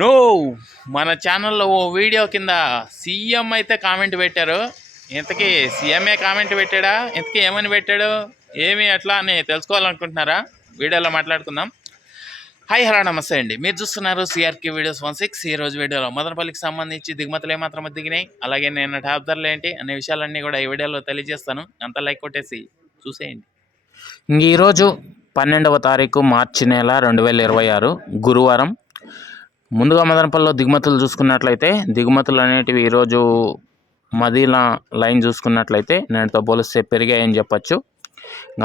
No మన ఛానల్లో ఓ video కింద సీఎం అయితే కామెంట్ పెట్టారు. ఇంతకీ సీఎంఏ కామెంట్ పెట్టాడా? ఇంతకీ ఏమని పెట్టాడు, ఏమి ఎట్లా అని తెలుసుకోవాలనుకుంటున్నారా? వీడియోలో మాట్లాడుకుందాం. హాయ్ హలో నమస్తే అండి, మీరు చూస్తున్నారు సిఆర్కే వీడియోస్ 16. ఈరోజు వీడియోలో మదనపల్లికి సంబంధించి దిగుమతులు ఏమాత్రం దిగినాయి, అలాగే నేను టాప్ ధరలు ఏంటి అనే విషయాలన్నీ కూడా ఈ వీడియోలో తెలియజేస్తాను. అంత లైక్ కొట్టేసి చూసేయండి. ఈరోజు 12వ తారీఖు మార్చి నెల 2026 గురువారం. ముందుగా మదనపల్లిలో దిగుమతులు చూసుకున్నట్లయితే దిగుమతులు అనేటివి ఈరోజు మదీనా లైన్ చూసుకున్నట్లయితే నేటితో పోలిస్తే పెరిగాయని చెప్పచ్చు.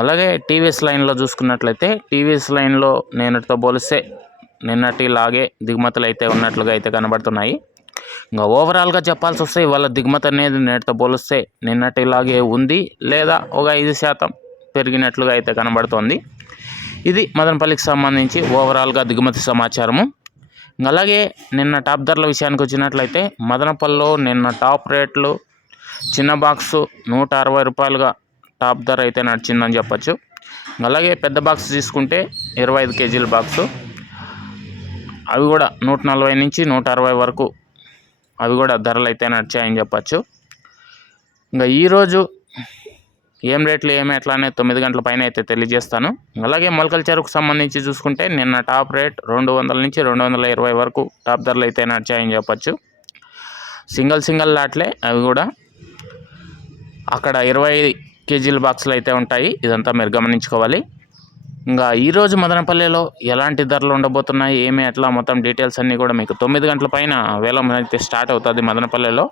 అలాగే టీవీఎస్ లైన్లో చూసుకున్నట్లయితే టీవీఎస్ లైన్లో నేటితో పోలిస్తే నిన్నటిలాగే దిగుమతులు అయితే ఉన్నట్లుగా అయితే కనబడుతున్నాయి. ఇంకా ఓవరాల్గా చెప్పాల్సి వస్తే ఇవాళ దిగుమతి అనేది నేటితో పోలిస్తే నిన్నటిలాగే ఉంది, లేదా ఒక 5% పెరిగినట్లుగా అయితే కనబడుతోంది. ఇది మదనపల్లికి సంబంధించి ఓవరాల్గా దిగుమతి సమాచారము. అలాగే నిన్న టాప్ ధరల విషయానికి వచ్చినట్లయితే మదనపల్లిలో నిన్న టాప్ రేట్లు చిన్న బాక్సు 160 రూపాయలుగా టాప్ ధర అయితే నడిచిందని చెప్పచ్చు. అలాగే పెద్ద బాక్స్ తీసుకుంటే 25 కేజీల బాక్సు అవి కూడా 140 నుంచి 160 వరకు అవి కూడా ధరలు అయితే నడిచాయని చెప్పచ్చు. ఇంకా ఈరోజు ఏం రేట్లు ఏమి ఎట్లా అనేది 9 గంటల పైన అయితే తెలియజేస్తాను. అలాగే మొలకల చెరుకు సంబంధించి చూసుకుంటే నిన్న టాప్ రేట్ 200 నుంచి 220 వరకు టాప్ ధరలు అయితే నడిచాయని చెప్పచ్చు. సింగిల్ లాట్లే అవి కూడా అక్కడ 20 కేజీల బాక్సులు అయితే ఉంటాయి. ఇదంతా మీరు గమనించుకోవాలి. ఇంకా ఈరోజు మదనపల్లిలో ఎలాంటి ధరలు ఉండబోతున్నాయి, ఏమి ఎట్లా మొత్తం డీటెయిల్స్ అన్నీ కూడా మీకు 9 గంటల పైన వేలం అయితే స్టార్ట్ అవుతుంది మదనపల్లిలో.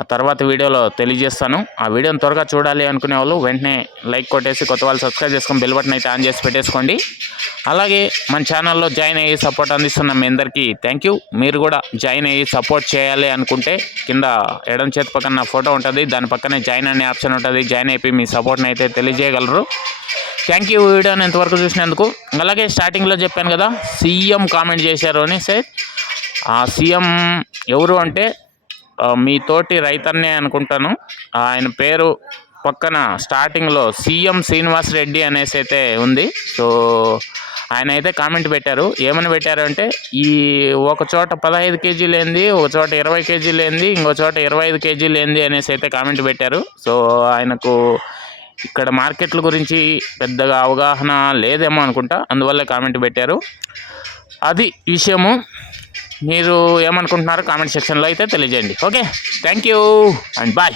ఆ తర్వాత వీడియోలో తెలియజేస్తాను. ఆ వీడియోని త్వరగా చూడాలి అనుకునే వాళ్ళు వెంటనే లైక్ కొట్టేసి కొత్త వాళ్ళు సబ్స్క్రైబ్ చేసుకొని బెల్ బటన్ అయితే ఆన్ చేసి పెట్టేసుకోండి. అలాగే మన ఛానల్లో జాయిన్ అయ్యి సపోర్ట్ అందిస్తున్న మీ అందరికీ థ్యాంక్ యూ. మీరు కూడా జాయిన్ అయ్యి సపోర్ట్ చేయాలి అనుకుంటే కింద ఎడమ చేతి పక్కన నా ఫోటో ఉంటుంది, దాని పక్కనే జాయిన్ అనే ఆప్షన్ ఉంటుంది. జాయిన్ అయిపోయి మీ సపోర్ట్ని అయితే తెలియజేయగలరు. థ్యాంక్ యూ వీడియోని ఎంతవరకు చూసినందుకు. అలాగే స్టార్టింగ్లో చెప్పాను కదా సీఎం కామెంట్ చేశారు అని. ఆ సీఎం ఎవరు అంటే మీ తోటి రైతన్నే అనుకుంటాను. ఆయన పేరు పక్కన స్టార్టింగ్లో సీఎం శ్రీనివాస్ రెడ్డి అనేసి అయితే ఉంది. సో ఆయన అయితే కామెంట్ పెట్టారు. ఏమని పెట్టారు అంటే ఈ ఒక చోట 15 కేజీలు ఏంది, ఒక చోట 20 కేజీలు ఏంది, ఇంకో చోట 25 కేజీలు ఏంది అనేసి అయితే కామెంట్ పెట్టారు. సో ఆయనకు ఇక్కడ మార్కెట్ల గురించి పెద్దగా అవగాహన లేదేమో అనుకుంటా, అందువల్లే కామెంట్ పెట్టారు. అది విషయము. మీరు ఏమనుకుంటున్నారో కామెంట్ సెక్షన్లో అయితే తెలియజేయండి. Okay, thank you and bye.